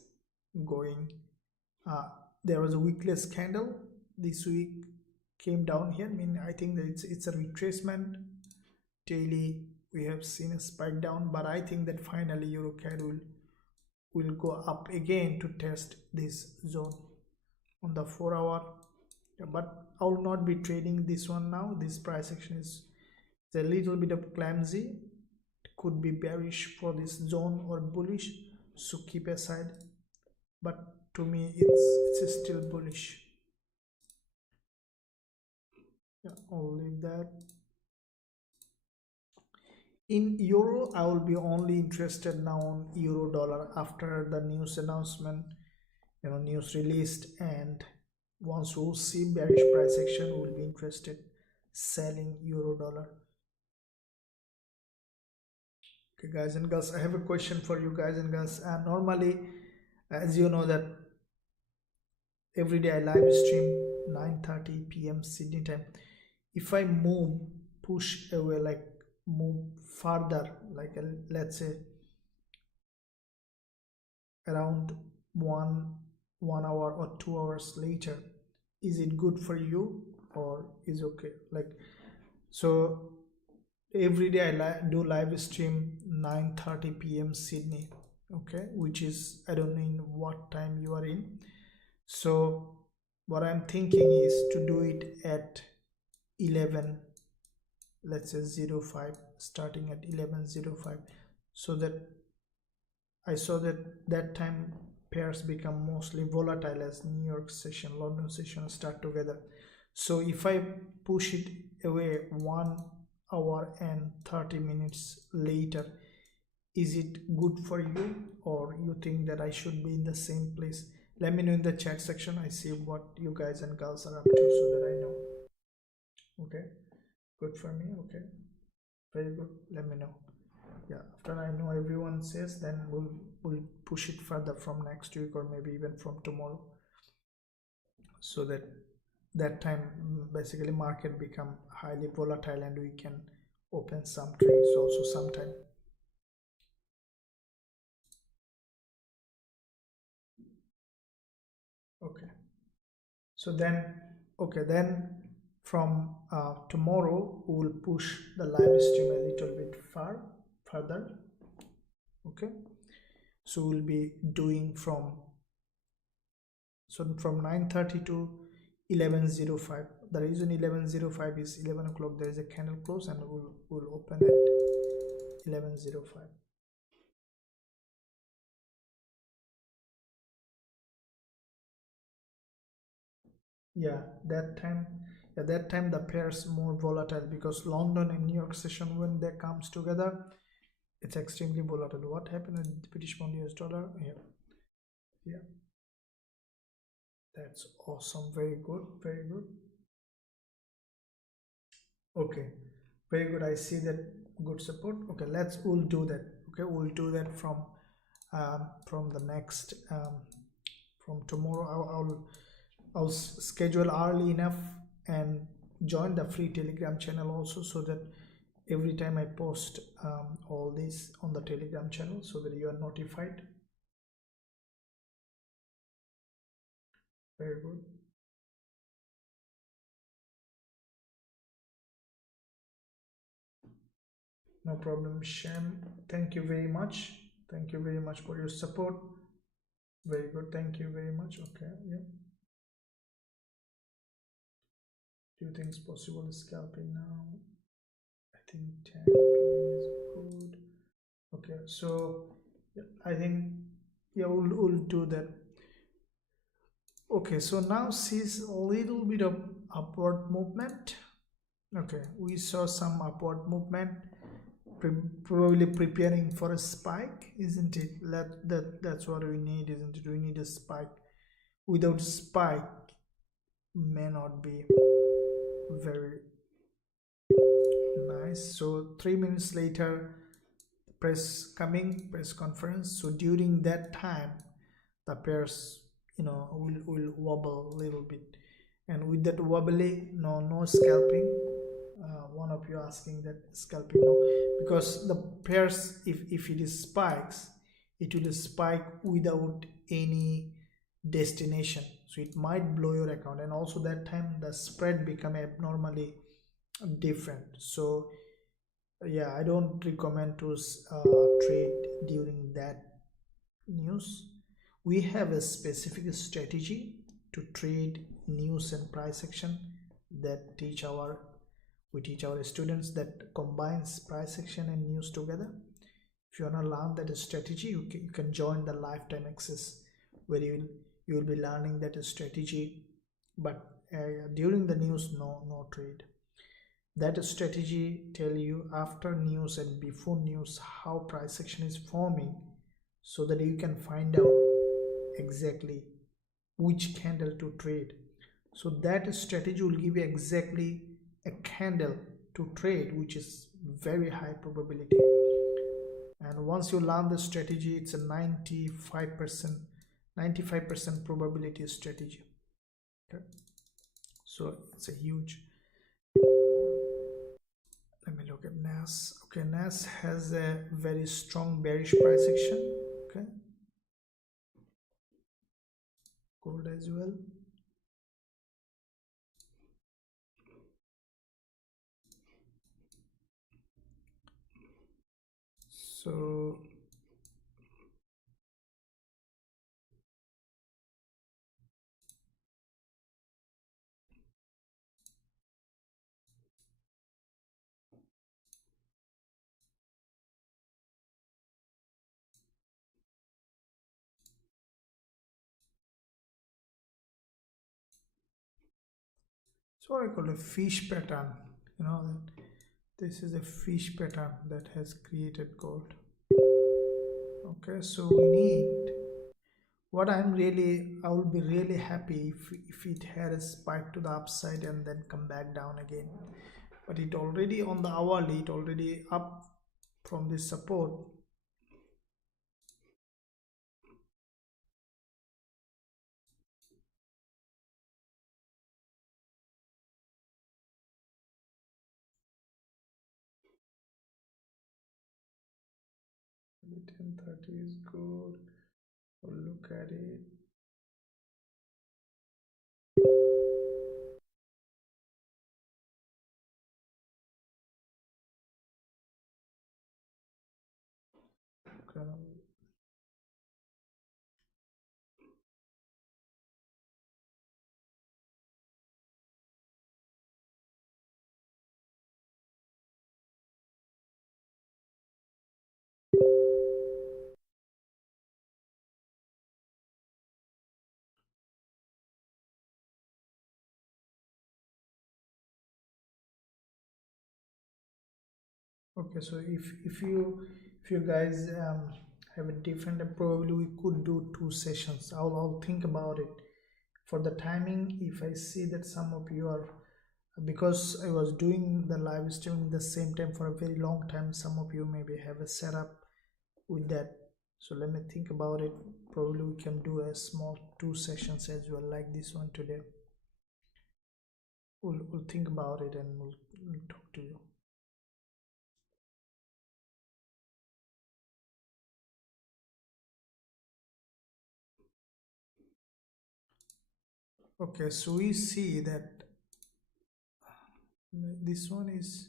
going. There was a weekless candle this week, came down here. I think that it's a retracement. Daily we have seen a spike down, but I think that finally Eurocad will go up again to test this zone on the 4-hour. Yeah, but I will not be trading this one now. This price action is a little bit of clumsy. It could be bearish for this zone or bullish, so keep aside. But to me it's still bullish. Yeah, I'll leave that. In euro, I will be only interested now on euro dollar after the news announcement, news released, and once we'll see bearish price action, we'll be interested selling euro dollar. Okay, guys and girls, I have a question for you guys and girls. Normally, as you know that every day I live stream 9:30 p.m. Sydney time. If I push away, like move further, like let's say around one hour or 2 hours later, is it good for you or is okay? Like, so every day I do live stream 9:30 p.m. Sydney, okay, which is, I don't know in what time you are in. So what I'm thinking is to do it at 11, let's say 05, starting at 11:05, so that I saw that time pairs become mostly volatile as New York session, London session start together. So if I push it away 1 hour and 30 minutes later, is it good for you, or you think that I should be in the same place? Let me know in the chat section. I see what you guys and girls are up to, so that I know. Okay, good for me. Okay, very good. Let me know. Yeah, after I know everyone says, then we'll push it further from next week or maybe even from tomorrow, so that time basically market become highly volatile and we can open some trades also sometime. Okay, so then from tomorrow we will push the live stream a little bit further. Okay, so we'll be doing from 9:30 to 11:05. The reason 11:05 is 11 o'clock there is a candle close, and we'll open at 11:05. Yeah, that time the pairs more volatile, because London and New York session, when they comes together, it's extremely volatile. What happened with the British pound US dollar? Yeah, that's awesome. Very good, very good. Okay, very good. I see that good support. Okay, we'll do that. Okay, we'll do that from the next from tomorrow. I'll schedule early enough and join the free Telegram channel also, so that every time I post all this on the Telegram channel, so that you are notified. Very good. No problem, Shem. Thank you very much. Thank you very much for your support. Very good. Thank you very much. Okay. Yeah. Do you think it's possible scalping now? I think 10 is good. Okay. So yeah, I think yeah, we'll do that. Okay. So now sees a little bit of upward movement. Okay. We saw some upward movement. Probably preparing for a spike, isn't it? That's what we need, isn't it? We need a spike. Without spike may not be very nice. So 3 minutes later, press conference. So during that time, the pairs will wobble a little bit, and with that wobbly, no scalping. One of you asking that scalping, no, because the pairs, if it is spikes, it will spike without any destination, so it might blow your account, and also that time the spread become abnormally different. So yeah, I don't recommend to trade during that news. We have a specific strategy to trade news and price action that we teach our students, that combines price action and news together. If you want to learn that strategy, you can join the lifetime access, where you will be learning that strategy. But during the news, no trade. That strategy tell you after news and before news how price action is forming, so that you can find out exactly which candle to trade. So that strategy will give you exactly a candle to trade, which is very high probability. And once you learn the strategy, it's a 95% probability strategy. Okay, so it's a huge. Let me look at NAS. Okay, NAS has a very strong bearish price action. Okay, gold as well. So what I call a fish pattern. This is a fish pattern that has created gold. Okay, so we need, what I will be really happy if it had a spike to the upside and then come back down again. But it already on the hourly, it already up from this support. Maybe 1030 is good. We'll look at it. Okay. Okay, so if you guys have a different, probably we could do 2 sessions. I'll think about it. For the timing, if I see that some of you are, because I was doing the live streaming the same time for a very long time, some of you maybe have a setup with that. So let me think about it. Probably we can do a small 2 sessions as well, like this one today. We'll think about it and we'll talk to you. Okay, so we see that this one is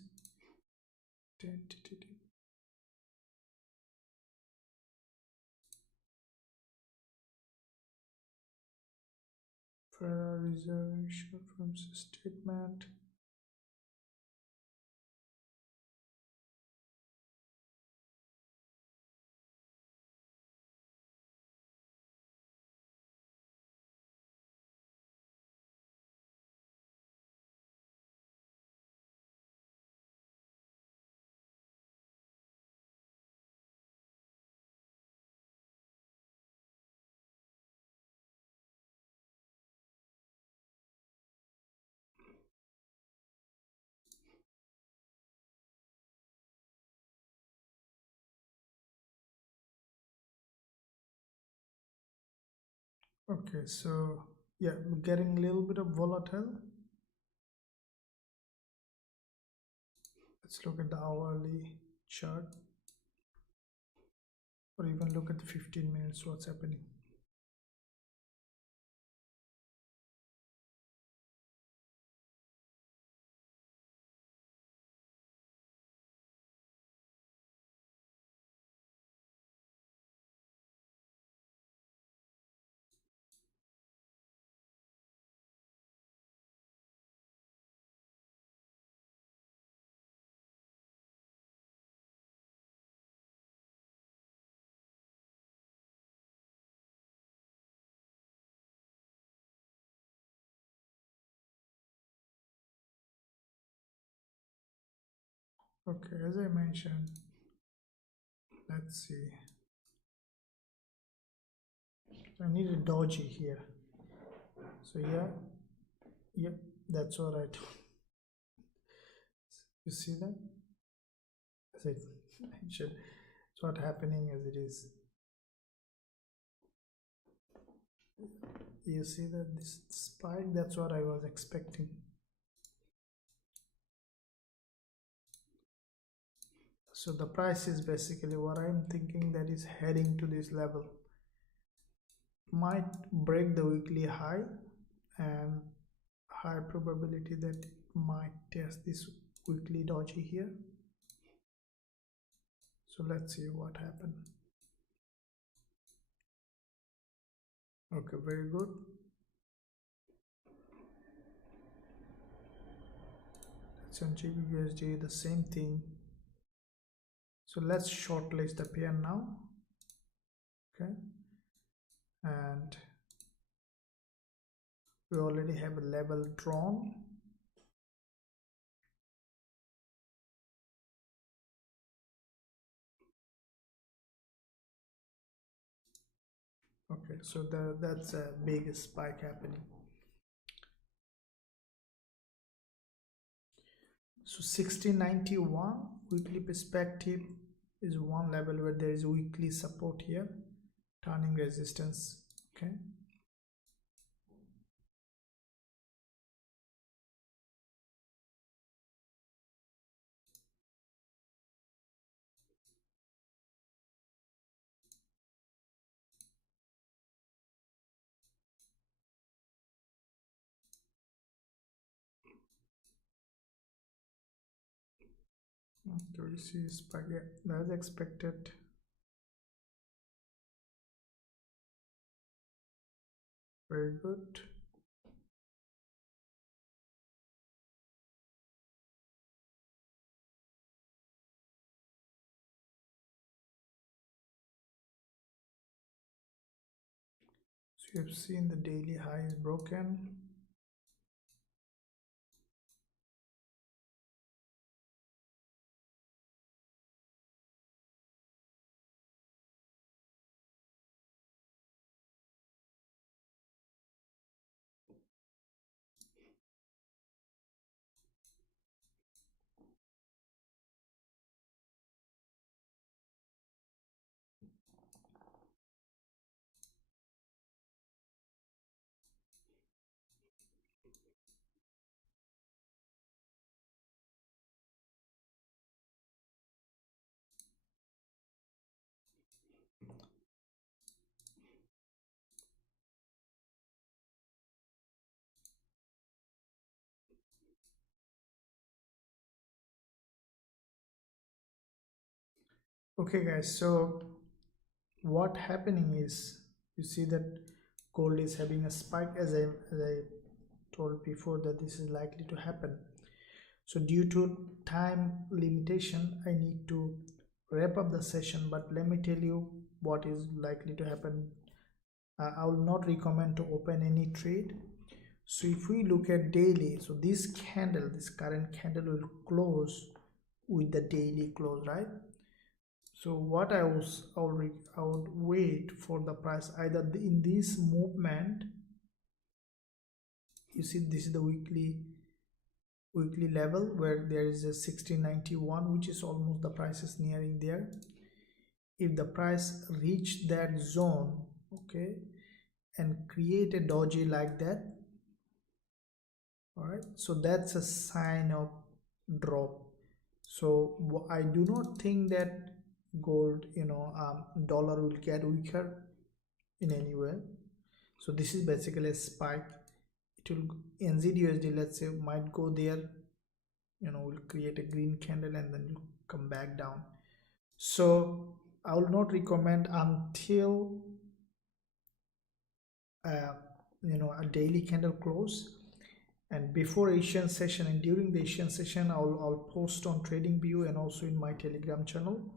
Federal Reserve short-term statement. Okay, so yeah, we're getting a little bit of volatile. Let's look at the hourly chart, or even look at the 15 minutes, what's happening. Okay, as I mentioned, let's see. I need a doji here. So yeah, that's what I told. You see that? As I mentioned, it's what happening as it is. You see that this spike, that's what I was expecting. So the price is basically what I'm thinking, that is heading to this level. Might break the weekly high, and high probability that it might test this weekly doji here. So let's see what happens. Okay, very good. That's on Gbpusd, the same thing. So let's shortlist the pair now. Okay, and we already have a level drawn. Okay, so that's a big spike happening. So 1691 weekly perspective is one level where there is weekly support here, turning resistance. Okay, we see spike, that's expected. Very good. So you have seen the daily high is broken. Okay guys, so what happening is, you see that gold is having a spike, as I told before that this is likely to happen. So due to time limitation, I need to wrap up the session, but let me tell you what is likely to happen. I will not recommend to open any trade. So if we look at daily, so this candle, this current candle will close with the daily close, right? So what I would wait for the price either in this movement. You see, this is the weekly level where there is a 1691, which is almost the price is nearing there. If the price reach that zone, okay, and create a doji like that, all right, so that's a sign of drop. So I do not think that gold, dollar will get weaker in any way. So this is basically a spike. It will NZUSD, let's say, might go there, will create a green candle and then come back down. So I will not recommend until a daily candle close, and before Asian session and during the Asian session I'll post on TradingView and also in my Telegram channel,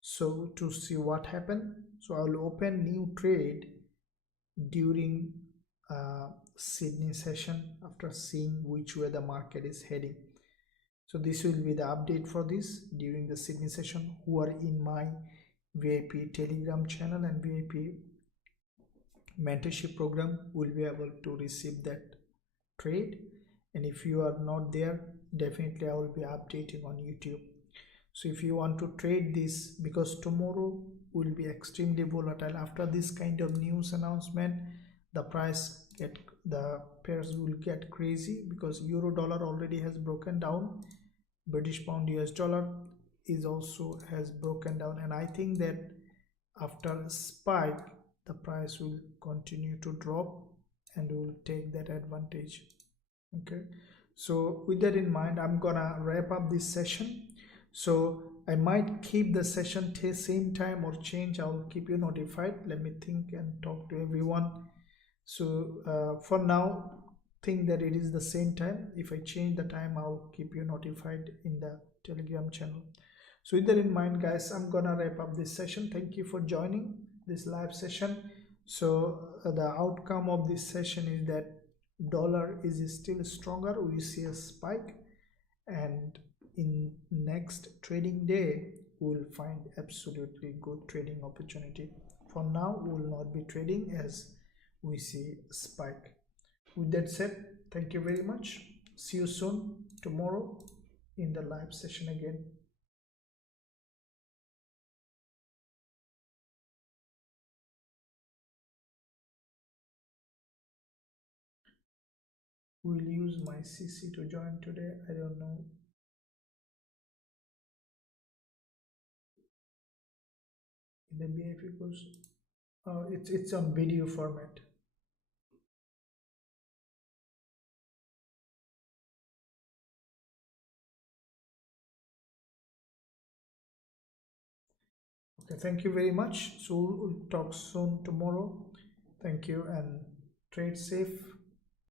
so to see what happened. So I'll open new trade during Sydney session after seeing which way the market is heading. So this will be the update for this during the Sydney session. Who are in my VIP Telegram channel and VIP mentorship program will be able to receive that trade, and if you are not there, definitely I will be updating on YouTube. So if you want to trade this, because tomorrow will be extremely volatile after this kind of news announcement, the pairs will get crazy, because euro dollar already has broken down, British pound US dollar is also has broken down, and I think that after spike the price will continue to drop and will take that advantage. Okay, so with that in mind, I'm gonna wrap up this session. So I might keep the session till same time or change. I'll keep you notified. Let me think and talk to everyone. So for now, think that it is the same time. If I change the time, I'll keep you notified in the Telegram channel. So with that in mind, guys, I'm gonna wrap up this session. Thank you for joining this live session. So the outcome of this session is that dollar is still stronger. We see a spike, and in next trading day we'll find absolutely good trading opportunity. For now, we will not be trading as we see a spike. With that said, thank you very much. See you soon tomorrow in the live session again. Will use my CC to join today. I don't know. In the VIP course, it's on video format. Okay, thank you very much. So we'll talk soon tomorrow. Thank you and trade safe.